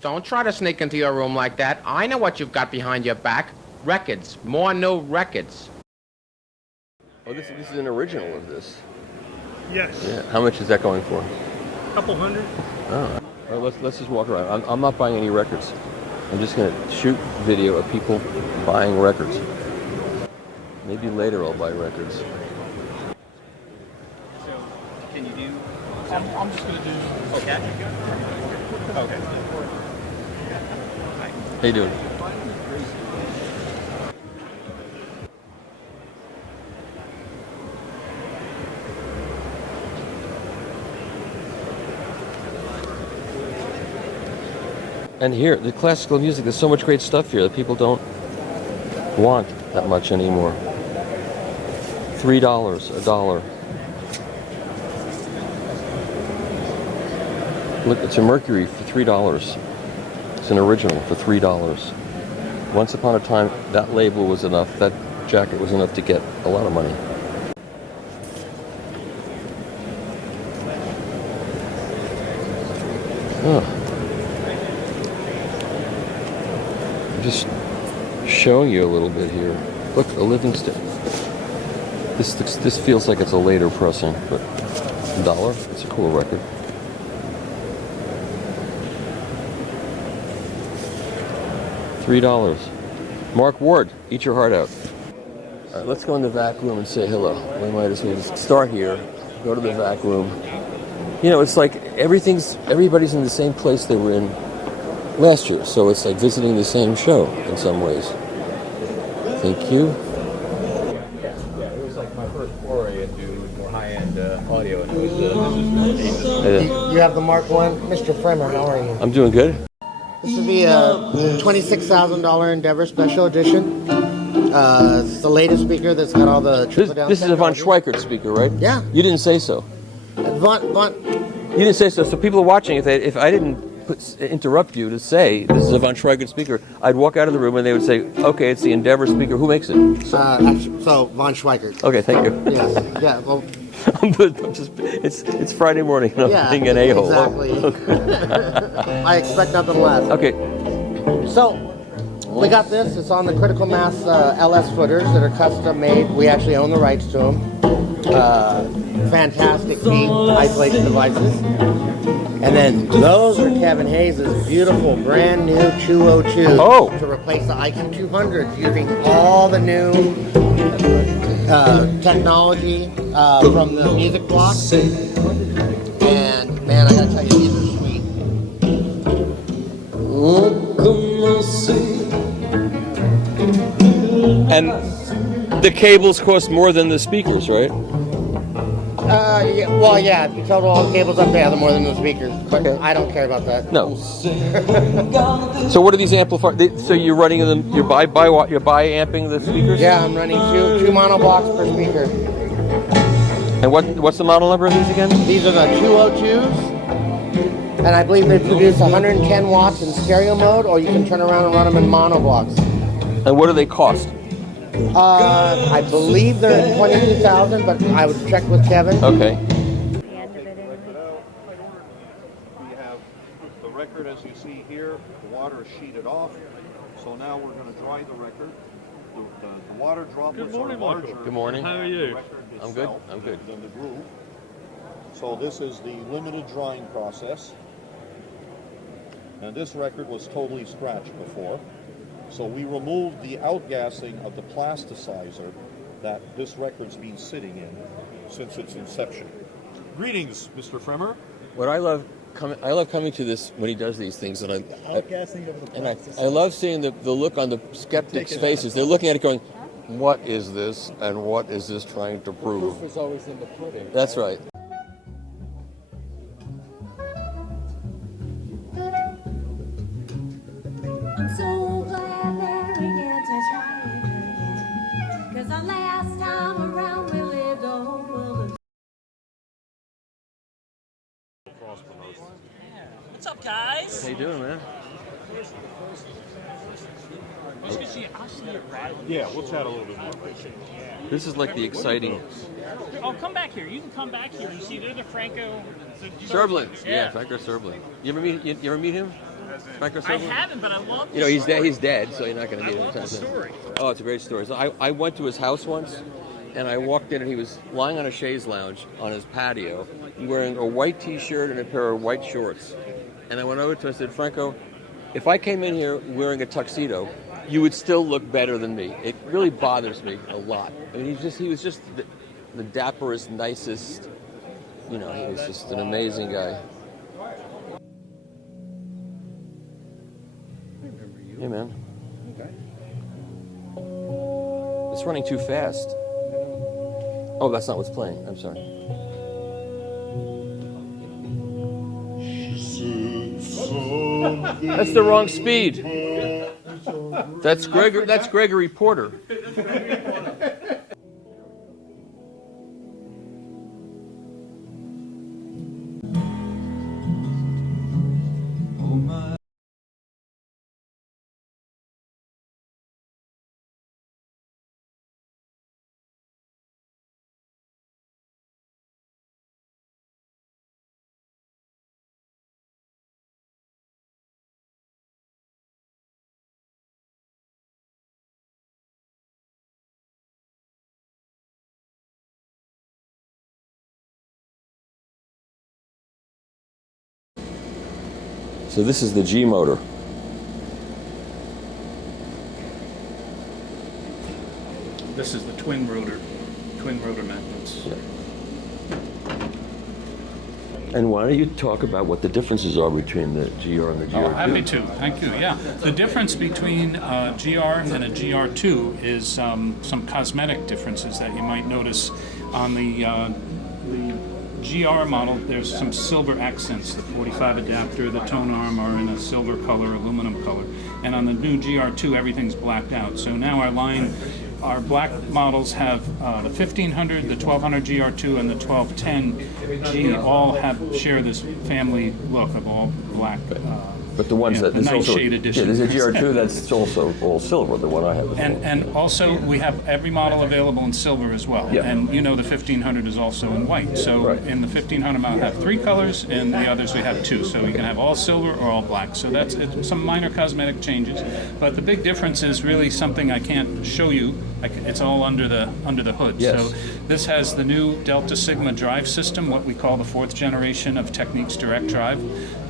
Don't try to sneak into your room like that. I know what you've got behind your back. Records. More new records. Oh, this is an original of this. Yes. Yeah. How much is that going for? Couple hundred. Oh. Well, let's just walk around. I'm not buying any records. I'm just going to shoot video of people buying records. Maybe later I'll buy records. So, can you do? I'm just going to do. Okay. Okay. How you doing? And here, the classical music, there's so much great stuff here that people don't want that much anymore. $3, $1. Look, it's a Mercury for $3. It's an original for $3. Once upon a time, that label was enough, that jacket was enough to get a lot of money. Oh. I'm just showing you a little bit here. Look, a Livingston. This feels like it's a later pressing, but $1, it's a cool record. $3. Mark Ward, eat your heart out. All right, let's go in the vac room and say hello. We might as well just start here, go to the vac room. You know, it's like everybody's in the same place they were in last year, so it's like visiting the same show in some ways. Thank you. Yeah, it was like my first foray into more high-end audio, and this was really neat. You have the Mark I. Mr. Fremer, how are you? I'm doing good. This would be a $26,000 Endeavor Special Edition. It's the latest speaker that's got all the trickle-down This is a von technology. Schweikert speaker, right? Yeah. You didn't say so. You didn't say so. So people are watching. If I didn't interrupt you to say this is a von Schweikert speaker, I'd walk out of the room and they would say, "Okay, it's the Endeavor speaker. Who makes it?" So von Schweikert. Okay, thank you. Yes. Yeah. Well. It's Friday morning. And I'm being an a-hole. Exactly. I expect nothing less. Okay. So, we got this. It's on the Critical Mass LS footers that are custom made. We actually own the rights to them. Fantastic beat isolation devices. And then those are Kevin Hayes' beautiful brand new 202 to replace the IQ 200s using all the new technology from the music block. And man, I gotta tell you, these are sweet. And the cables cost more than the speakers, right? Yeah, if you total all the cables up there, they're more than the speakers. But I don't care about that. No. So what are these amplifiers? So you're running them? You're by amping the speakers? Yeah, I'm running two mono blocks per speaker. And what's the model number of these again? These are the 202s, and I believe they produce 110 watts in stereo mode, or you can turn around and run them in mono blocks. And what do they cost? I believe they're 22,000, but I would check with Kevin. Okay. We have the record as you see here. The water is sheeted off. So now we're going to dry the record. The water droplets are larger. Good morning. How are you? I'm good. I'm good. Than the groove. So this is the limited drying process. And this record was totally scratched before. So we removed the outgassing of the plasticizer that this record's been sitting in since its inception. Greetings, Mr. Fremer. What I love coming to this when he does these things, and Outgassing of the I love seeing the look on the skeptics' faces. They're looking at it going, "What is this? And what is this trying to prove?" Proof is always in the pudding. That's right. I'm so glad that we get to try it again. 'Cause the last time around we lived a whole world. What's up, guys? How you doing, man? Yeah, we'll chat a little bit more. This is like the exciting Oh, come back here. You can come back here. You see, they're the Franco Serblin. Yeah, Franco Serblin. You ever meet him? Franco I Serblin? haven't, but I love. You know, he's dead. He's dead, so you're not going to get the into story. Oh, it's a great story. So I went to his house once, and I walked in, and he was lying on a chaise lounge on his patio, wearing a white T-shirt and a pair of white shorts. And I went over to him and said, Franco, if I came in here wearing a tuxedo, you would still look better than me. It really bothers me a lot. I mean, he was just the dapperest, nicest. You know, he was just an amazing guy. Hey, man. Okay. It's running too fast. Oh, that's not what's playing. I'm sorry. That's the wrong speed. That's Gregory Porter. So this is the G motor. This is the twin rotor magnets. Yeah. And why don't you talk about what the differences are between the GR and the GR2? Oh, happy to. Thank you. Yeah. The difference between a GR and a GR2 is some cosmetic differences that you might notice on the GR model. There's some silver accents. The 45 adapter, the tone arm are in a silver color, aluminum color. And on the new GR2, everything's blacked out. So now our black models have the 1500, the 1200 GR2, and the 1210G all share this family look of all black. But the ones that night also, shade edition. Yeah, there's a GR2 that's also all silver, the one I have. And also we have every model available in silver as well. Yeah. And you know the 1500 is also in white. So right. in the 1500 model we have 3 colors, and the others we have 2. So you can have all silver or all black. So that's some minor cosmetic changes. But the big difference is really something I can't show you. It's all under the hood. Yes. So this has the new Delta Sigma drive system, what we call the 4th generation of Technics direct drive.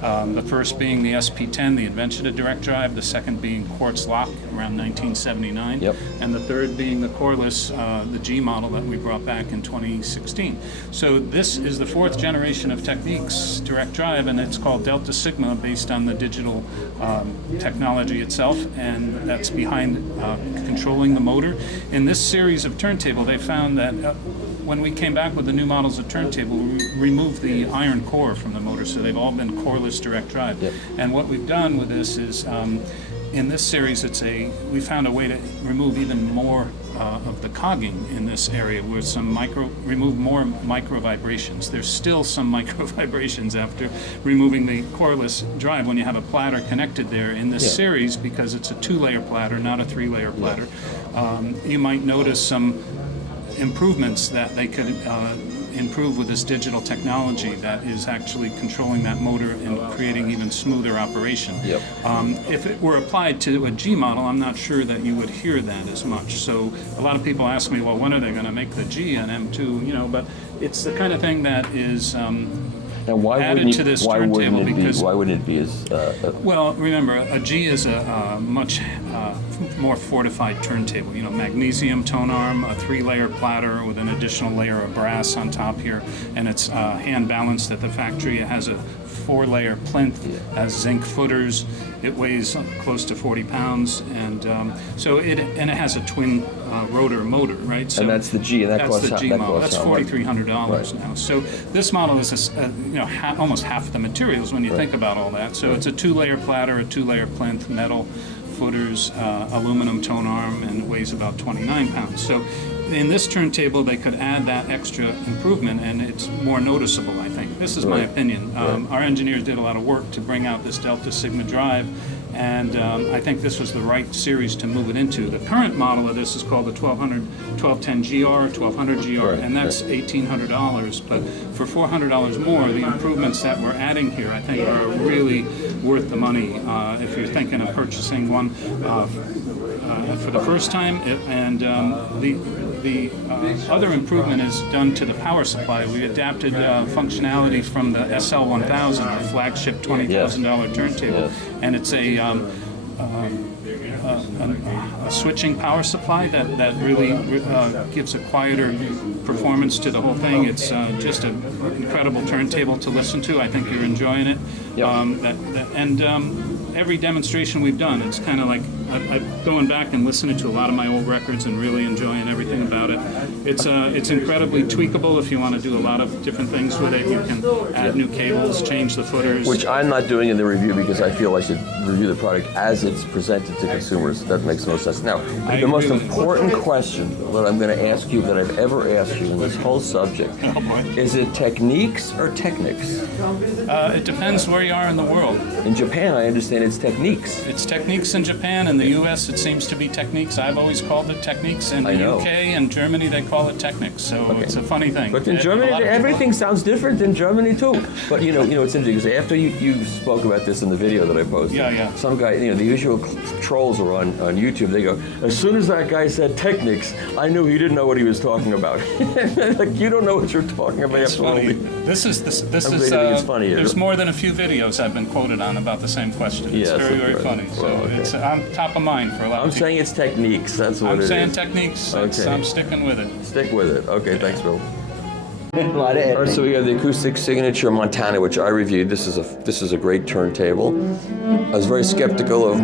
The first being the SP10, the invention of direct drive. The second being quartz lock around 1979. Yep. And the third being the coreless, the G model that we brought back in 2016. So this is the 4th generation of Technics direct drive, and it's called Delta Sigma based on the digital technology itself, and that's behind controlling the motor. In this series of turntable, they found that when we came back with the new models of turntable, we removed the iron core from the motor, so they've all been coreless direct drive. Yep. And what we've done with this is, in this series, we found a way to remove even more of the cogging in this area, with remove more micro vibrations. There's still some micro vibrations after removing the coreless drive when you have a platter connected there in this series, because it's a 2-layer platter, not a 3-layer platter. You might notice some improvements that they could improve with this digital technology that is actually controlling that motor and creating even smoother operation. Yep. If it were applied to a G model, I'm not sure that you would hear that as much. So a lot of people ask me, well, when are they going to make the G and M2? You know, but it's the kind of thing that is added to this turntable because why wouldn't it be as? Well, remember, a G is a much more fortified turntable. You know, magnesium tone arm, a 3-layer platter with an additional layer of brass on top here, and it's hand balanced at the factory. It has a 4-layer plinth, has zinc footers. It weighs close to 40 pounds, and so it has a twin rotor motor, right? So and that's the G, and that's the G model. That's $4,300 now. So this model is almost half the materials when you think about all that. So it's a 2-layer platter, a 2-layer plinth, metal footers, aluminum tone arm, and it weighs about 29 pounds. So in this turntable, they could add that extra improvement, and it's more noticeable, I think. This is my opinion. Our engineers did a lot of work to bring out this Delta Sigma drive, and I think this was the right series to move it into. The current model of this is called the 1210 GR, 1200 GR, Right, and that's $1,800. But for $400 more, the improvements that we're adding here, I think, are really worth the money if you're thinking of purchasing one for the first time. The other improvement is done to the power supply. We adapted functionality from the SL1000, the flagship $20,000 turntable, and it's a switching power supply that really gives a quieter performance to the whole thing. It's just an incredible turntable to listen to. I think you're enjoying it. Every demonstration we've done, it's kind of like I'm going back and listening to a lot of my old records and really enjoying everything about it. It's incredibly tweakable if you want to do a lot of different things with it. You can add new cables, change the footers. Which I'm not doing in the review because I feel I should review the product as it's presented to consumers. That makes no sense. Now, the most important question that I'm going to ask you that I've ever asked you in this whole subject, is it Technics or Technics? It depends where you are in the world. In Japan, I understand it's Technics. It's Technics in Japan. In the U.S., it seems to be Techniques. I've always called it Techniques. In the UK and Germany, they call it Technics. So it's a funny thing. But in Germany, everything sounds different in Germany too. But you know, it's interesting because after you spoke about this in the video that I posted, some guy, the usual trolls are on YouTube. They go, as soon as that guy said Technics, I knew he didn't know what he was talking about. Like, you don't know what you're talking about. It's funny. This is funny. There's more than a few videos I've been quoted on about the same question. It's very funny. So it's on top of mind for a lot of people. I'm saying it's Techniques. That's what it is. I'm saying Techniques. I'm sticking with it. Stick with it. Okay, thanks, Bill. All right, so we got the acoustic signature Montana, which I reviewed. This is a great turntable. I was very skeptical of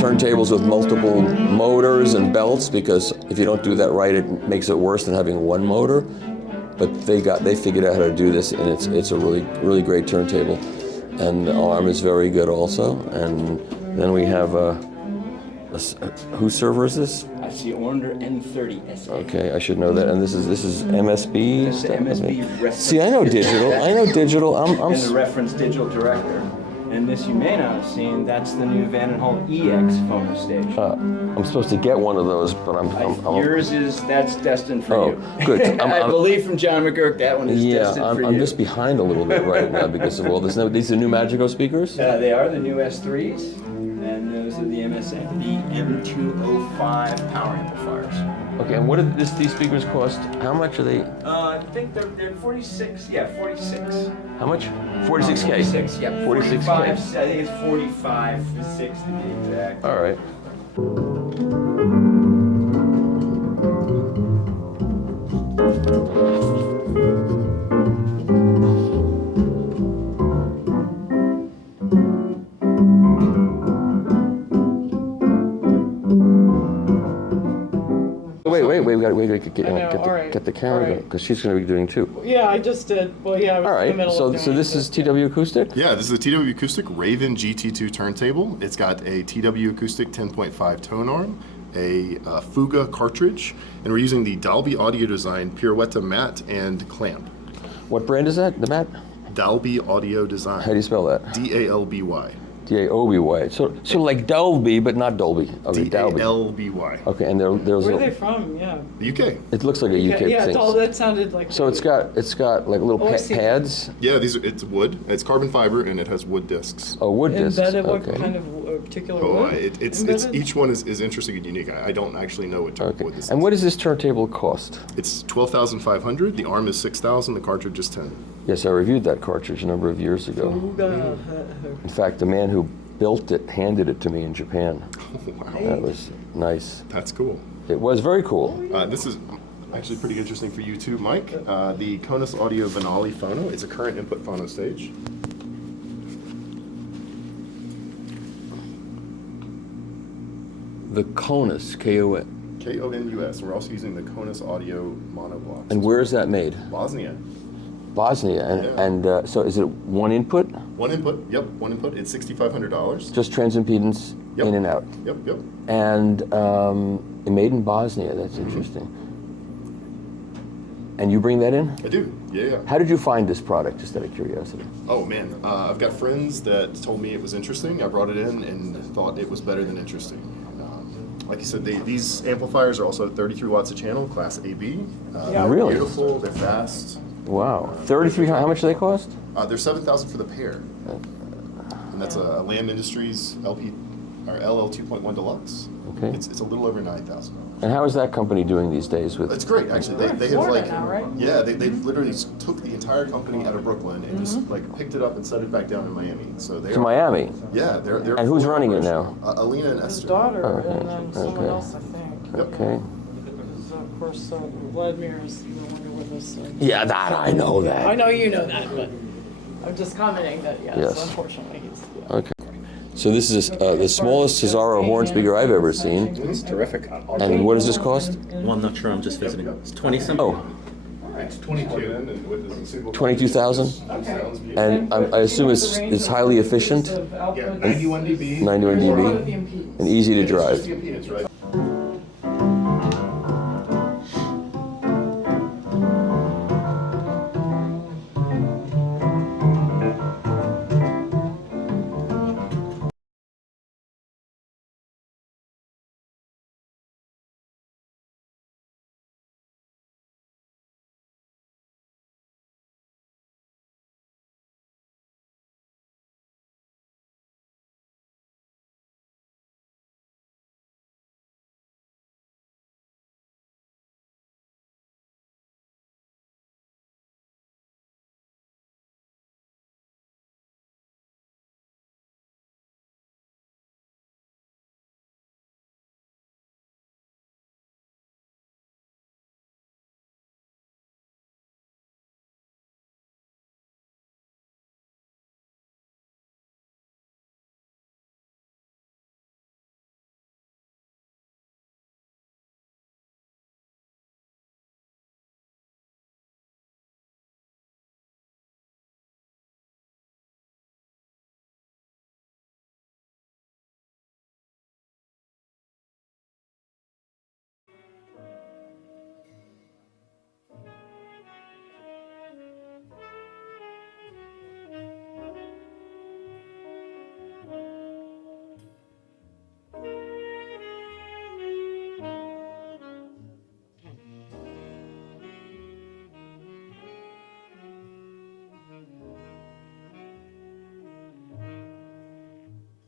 turntables with multiple motors and belts because if you don't do that right, it makes it worse than having one motor. But they figured out how to do this, and it's a really great turntable. And the arm is very good also. And then we have whose server is this? I see Order N30 SA. Okay, I should know that. And this is MSB. This is MSB reference. See, I know digital. I'm and the reference digital director. And this you may not have seen. That's the new Van and Hall EX phono stage. I'm supposed to get one of those, but I'm yours that's destined for you. Good. I believe from John McGurk that one is destined for you. I'm just behind a little bit right now because of all this. These are new Magico speakers. They are the new S3s, and those are the M205 power amplifiers. Okay, and what did these speakers cost? How much are they? I think they're 46. Yeah, 46. How much? 46K. 46. Yeah, 46K. I think it's 45 to 6 to be exact. All right. Wait, we got to get the camera because she's going to be doing too. Yeah, I just did. Well, yeah, I was all right, in the middle of so this is TW Acoustic? Yeah, this is a TW Acoustic Raven GT2 turntable. It's got a TW Acoustic 10.5 tone arm, a Fuga cartridge, and we're using the Dalby Audio Design Pirouetta mat and clamp. What brand is that, the mat? Dalby Audio Design. How do you spell that? D-A-L-B-Y. D-A-O-B-Y. So like Dolby, but not Dolby. Okay, D-A-L-B-Y. Okay, and there's Where are they from? Yeah. The UK. It looks like a UK thing. Yeah, that sounded like. So it's got like little pads. Yeah, it's wood. It's carbon fiber and it has wood discs. Oh, wood discs. Embedded, what kind of particular wood? It's each one is interesting and unique. I don't actually know what type of wood this is. And what does this turntable cost? It's $12,500. The arm is $6,000. The cartridge is $10,000. Yes, I reviewed that cartridge a number of years ago. In fact, the man who built it handed it to me in Japan. Oh, wow. That was nice. That's cool. It was very cool. This is actually pretty interesting for you too, Mike. The Conus Audio Vanali phono. It's a current input phono stage. The Conus, K-O-N. K-O-N-U-S. We're also using the Conus Audio monoblocks. And where is that made? Bosnia. Bosnia, and so is it one input? One input, yep, one input. It's $6,500. Just transimpedance in and out. Yep. And made in Bosnia, that's interesting. And you bring that in? I do, yeah. How did you find this product, just out of curiosity? Oh man, I've got friends that told me it was interesting. I brought it in and thought it was better than interesting. Like you said, these amplifiers are also 33 watts a channel, class AB. Really? Beautiful, they're fast. Wow. 33, how much do they cost? They're $7,000 for the pair. And that's a Lamb Industries LP or LL 2.1 Deluxe. Okay. It's a little over $9,000. And how is that company doing these days with? It's great, actually. They have Florida like, now, right? yeah, they literally took the entire company out of Brooklyn and just like picked it up and set it back down in Miami. So they To Miami? Yeah, they're. And who's running it now? Alina and His Esther. daughter Okay. and then someone else, I think. Okay. So, of course, Vladimir is no longer with us. So. Yeah, that I know that. I know you know that, but I'm just commenting that, Yes. unfortunately, he's... Okay. So this is the smallest Cesaro horn speaker I've ever seen. It's terrific. And what does this cost? Well, I'm not sure. I'm just visiting. It's 20 something. Oh, It's 22. 22,000? And I assume it's highly efficient? Yeah, 91 dB. 91 dB? And easy to drive?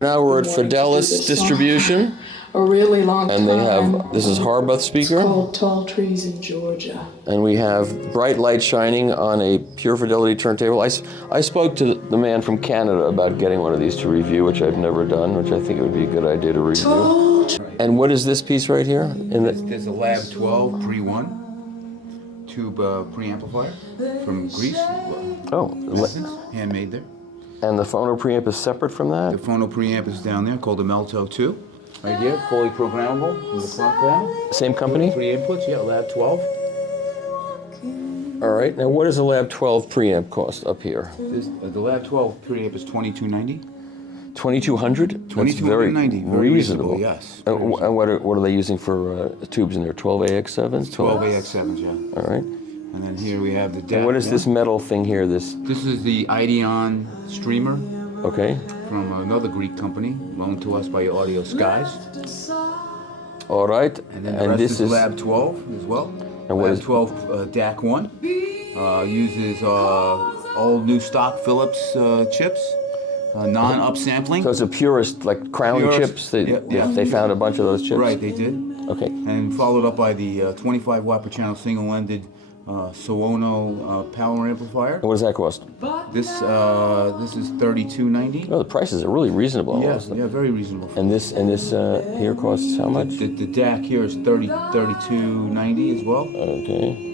Now we're at Fidelis Distribution, A really long and they have, this is Harbuth speaker, called Tall Trees in Georgia. and we have bright light shining on a pure fidelity turntable. I spoke to the man from Canada about getting one of these to review, which I've never done, which I think it would be a good idea to review. And what is this piece right here? There's a Lab 12 Pre-1 tube preamplifier from Greece. Oh, Handmade there. and the phono preamp is separate from that? The phono preamp is down there called the Melto 2. Right here, fully programmable from the front panel. Same company? 3 inputs, yeah, Lab 12. All right, now what does a Lab 12 preamp cost up here? The Lab 12 preamp is $22.90. 2,200? That's very $22.90, very reasonable, yes. And what are they using for tubes in there? 12 AX7s? 12 AX7s, yeah. All right. And then here we have the DAC. And what is this metal thing here? This is the Ideon streamer. Okay. From another Greek company, loaned to us by Audio Skies. All right. And then the rest this is Lab 12 as well. And what Lab is 12 DAC 1. Uses old new stock Philips chips, non-upsampling. So it's a purist, like Crown chips? They found a bunch of those chips? Right, they did. Okay. And followed up by the 25 watt per channel single-ended Sono power amplifier. And what does that cost? This is $32.90. Oh, the prices are really reasonable. Yeah, very reasonable. And this here costs how much? The DAC here is $32.90 as well. Okay.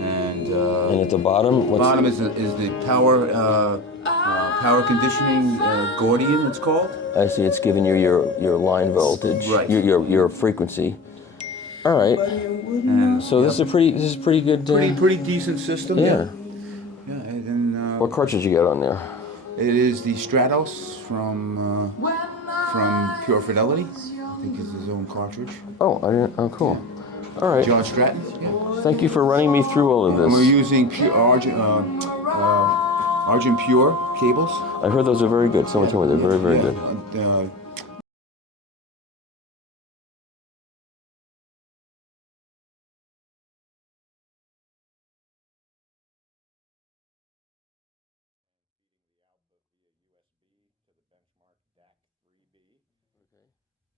And at the bottom, what's bottom is the power conditioning Gordian, it's called. I see. It's giving you your line voltage, right? Your frequency. All right. And so this is pretty good. Pretty decent system. Yeah. Yeah. And what cartridge you got on there? It is the Stratos from Pure Fidelity. I think it's his own cartridge. Oh, I didn't. Oh, cool. All right. John Stratton. Yeah. Thank you for running me through all of this. And we're using Argent Pure cables. I heard those are very good. Someone told me they're very, very good.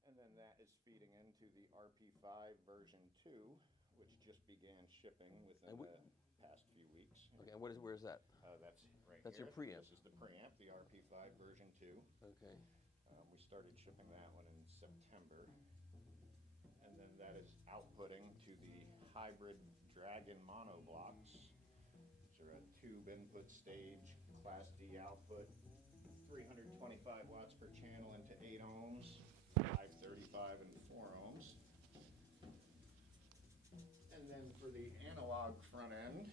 And then that is feeding into the RP5 version 2, which just began shipping within the past few weeks. Okay, and where's that? That's right That's here. your preamp. This is the preamp, the RP5 version 2. Okay. We started shipping that one in September. And then that is outputting to the hybrid Dragon mono blocks, which are a tube input stage, Class D output, 325 watts per channel into 8 ohms. 535 and 4 ohms. And then for the analog front end,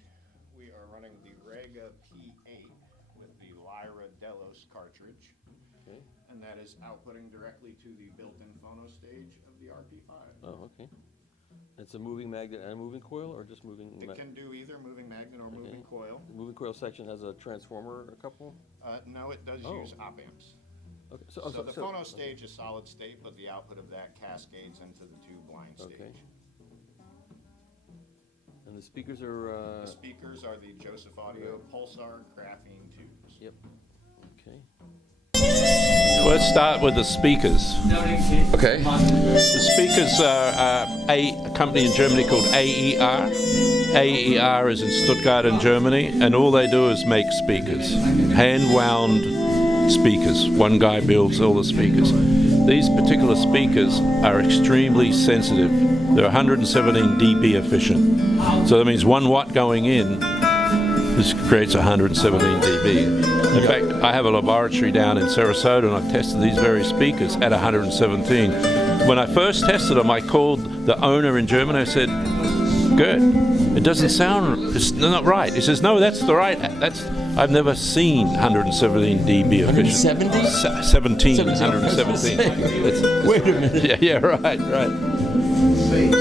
we are running the Rega P8 with the Lyra Delos cartridge. Okay. And that is outputting directly to the built-in phono stage of the RP5. Oh, okay. It's a moving magnet and a moving coil, or just moving? It can do either moving magnet or moving coil. The moving coil section has a transformer, a couple? No, it does use op amps. Okay. So the phono stage is solid state, but the output of that cascades into the two blind stage. Okay. And the speakers are? The speakers are the Joseph Audio Pulsar graphene tubes. Yep. Okay. Let's start with the speakers. Okay. The speakers are a company in Germany called AER. AER is in Stuttgart in Germany, and all they do is make speakers, hand-wound speakers. One guy builds all the speakers. These particular speakers are extremely sensitive. They're 117 dB efficient. So that means 1 watt going in, this creates 117 dB. In fact, I have a laboratory down in Sarasota, and I've tested these very speakers at 117. When I first tested them, I called the owner in Germany. I said, "Good, it doesn't sound, it's not right." He says, "No, that's the right. I've never seen 117 dB efficient." 117. Wait a minute. Yeah, right.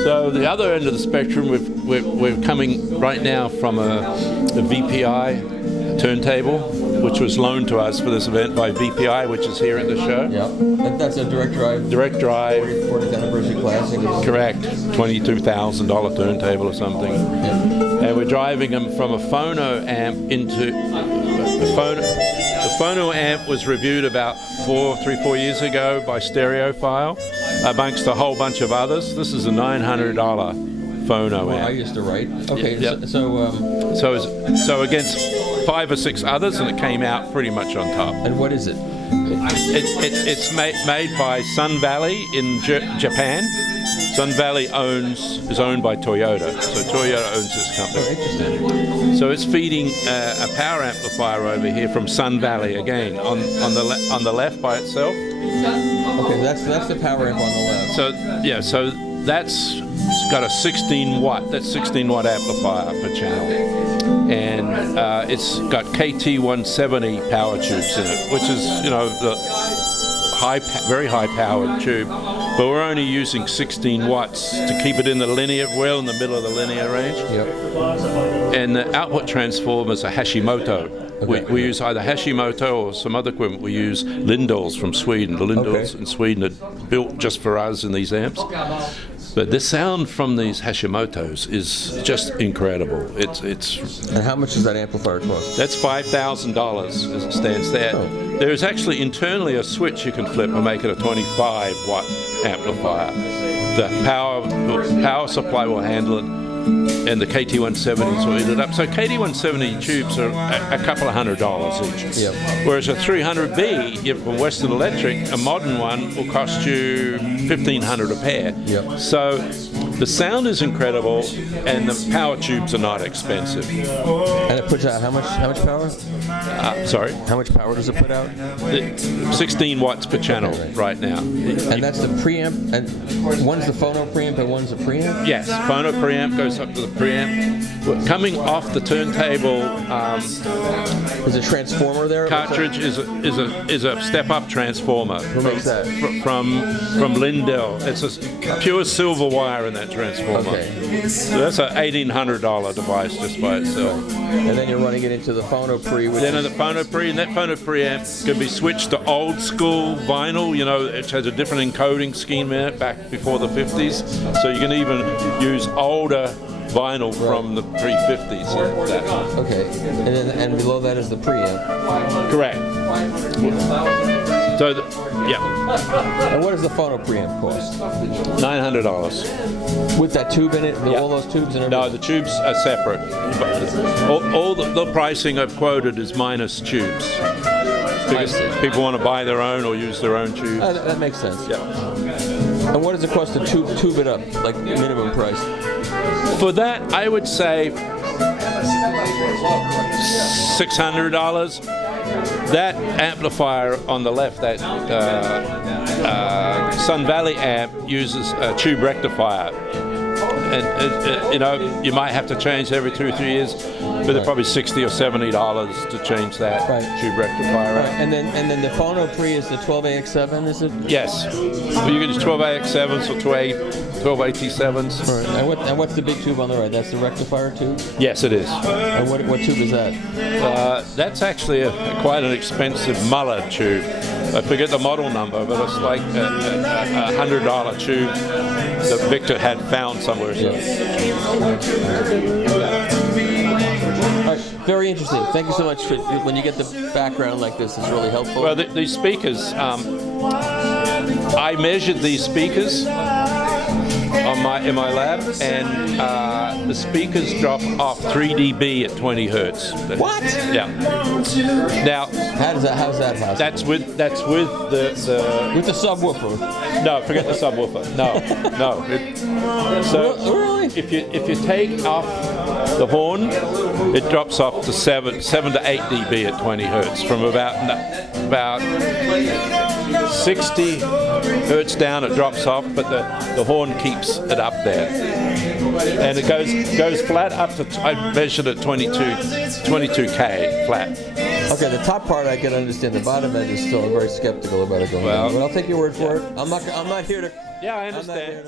So the other end of the spectrum, we're coming right now from a VPI turntable, which was loaned to us for this event by VPI, which is here at the show. Yeah, that's a direct drive. Direct drive. 40th anniversary classic. Correct. $22,000 turntable or something. Yeah. And we're driving them from a phono amp into the phono. The phono amp was reviewed about 4 years ago by Stereophile, amongst a whole bunch of others. This is a $900 phono amp. I used to write. Okay, Yep. So against 5 or 6 others, and it came out pretty much on top. And what is it? It's made by Sun Valley in Japan. Sun Valley is owned by Toyota, so Toyota owns this company. Oh, interesting. So it's feeding a power amplifier over here from Sun Valley again on the left by itself. Okay, that's the power amp on the left. So that's got a 16 watt amplifier per channel, and it's got KT170 power tubes in it, which is the very high powered tube. But we're only using 16 watts to keep it in the linear, well in the middle of the linear range. Yep. And the output transformer is a Hashimoto. Okay. We use either Hashimoto or some other equipment. We use Lindals from Sweden. The Lindals in Sweden are built just for us in these amps. But the sound from these Hashimotos is just incredible. It's. And how much does that amplifier cost? That's $5,000 as it stands there. Oh. There is actually internally a switch you can flip and make it a 25 watt amplifier. The power supply will handle it, and the KT170s will eat it up. So KT170 tubes are a couple of $100 each. Yep. Whereas a 300B from Western Electric, a modern one, will cost you $1,500 a pair. Yep. So the sound is incredible, and the power tubes are not expensive. And it puts out how much power? Sorry? How much power does it put out? 16 watts per channel right now. And that's the preamp, and one's the phono preamp and one's the preamp? Yes, phono preamp goes up to the preamp. Coming off the turntable, is a transformer there? Cartridge is a step-up transformer. Who makes that? From Lindell. It's a pure silver wire in that that transformer. Okay. So that's a $1,800 device just by itself. And then you're running it into the phono pre. Then the phono pre, and that phono preamp can be switched to old school vinyl. You know, it has a different encoding scheme in it back before the 50s. So you can even use older vinyl from the pre-50s. Okay, and below that is the preamp. Correct. So, yeah. And what does the phono preamp cost? $900. With that tube in it, all those tubes and everything? No, the tubes are separate. All the pricing I've quoted is minus tubes. Because people want to buy their own or use their own tubes. That makes sense. Yeah. And what does it cost to tube it up, like minimum price? For that, I would say $600. That amplifier on the left, that Sun Valley amp, uses a tube rectifier. And you know, you might have to change every 2 or 3 years, but they're probably $60 or $70 to change that tube rectifier. Right. And then the phono pre is the 12AX7, is it? Yes. Well, you can use 12AX7s or 12AT7s. Right. And what's the big tube on the right? That's the rectifier tube? Yes, it is. And what tube is that? That's actually quite an expensive Muller tube. I forget the model number, but it's like a $100 tube that Victor had found somewhere. All right, very interesting. Thank you so much. When you get the background like this, it's really helpful. Well, these speakers, I measured these speakers in my lab, and the speakers drop off 3 dB at 20 hertz. What? Yeah. Now, how's that possible? That's with the with the subwoofer. No, forget the subwoofer. No. Really? If you take off the horn, it drops off to 7 to 8 dB at 20 hertz from about 60 hertz down. It drops off, but the horn keeps it up there, and it goes flat up to I measured it 22K flat. Okay, the top part I can understand. The bottom end is still very skeptical about it going down. But I'll take your word for it. I'm not here to. Yeah, I understand.